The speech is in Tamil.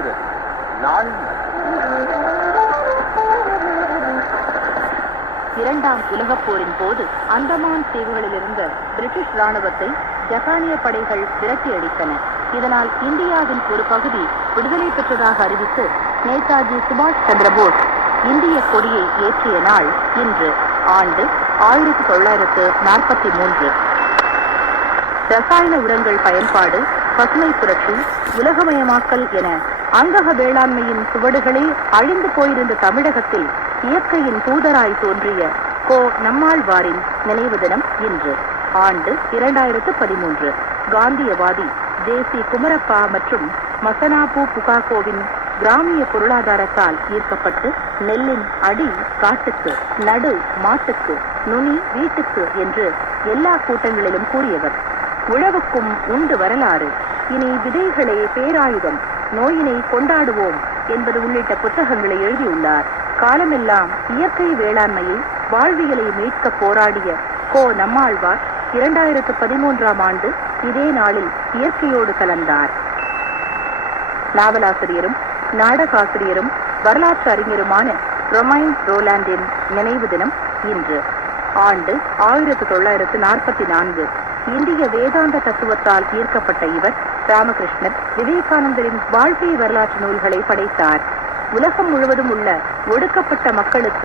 இருக்கிறது. நாள் இரண்டாம் உலகப் போரின் போது அந்தமான் தீவுகளில் இருந்த பிரிட்டிஷ் ராணுவத்தை ஜப்பானிய படைகள் விரட்டி அடித்தன. இதனால் இந்தியாவின் ஒரு பகுதி விடுதலை பெற்றதாக அறிவித்து நேதாஜி சுபாஷ் சந்திரபோஸ் இந்திய கொடியை ஏற்றிய நாள் இன்று. ஆண்டு 1943. ரசாயன உரங்கள் பயன்பாடு, பசுமை புரட்சி, உலகமயமாக்கல் என அங்கக வேளாண்மையின் சுவடுகளே அழிந்து போயிருந்த தமிழகத்தில் இயற்கையின் தூதராய் தோன்றிய கோ. நம்மாழ்வாரின் நினைவு தினம் இன்று. ஆண்டு 2013. காந்தியவாதி ஜே.சி. குமரப்பா மற்றும் மசனாபு புகாகோவின் கிராமிய பொருளாதாரத்தால் ஈர்க்கப்பட்டு நெல்லின் அடி காட்டுக்கு, நடு மாட்டுக்கு, நுனி வீட்டுக்கு என்று எல்லா கூட்டங்களிலும் கூறியவர். உழவுக்கும் உண்டு வரலாறு, இனி விதைகளே பேராயுதம், நோயினை கொண்டாடுவோம் என்பது உள்ளிட்ட புத்தகங்களை எழுதியுள்ளார். காலமெல்லாம் இயற்கை வேளாண்மையை, வாழ்வியலை மீட்க போராடிய கோ. நம்மாழ்வார் 2013ஆம் ஆண்டு இதே நாளில் இயற்கையோடு கலந்தார். நாவலாசிரியரும் நாடகாசிரியரும் வரலாற்று அறிஞருமான ரொமைன் ரோலாண்டின் நினைவு தினம் இன்று. ஆண்டு 1944. இந்திய வேதாந்த தத்துவத்தால் ஈர்க்கப்பட்ட இவர் ராமகிருஷ்ணர், விவேகானந்தரின் வாழ்க்கை வரலாற்று நூல்களை படைத்தார். உலகம் முழுவதும் உள்ள ஒடுக்கப்பட்ட மக்களுக்கு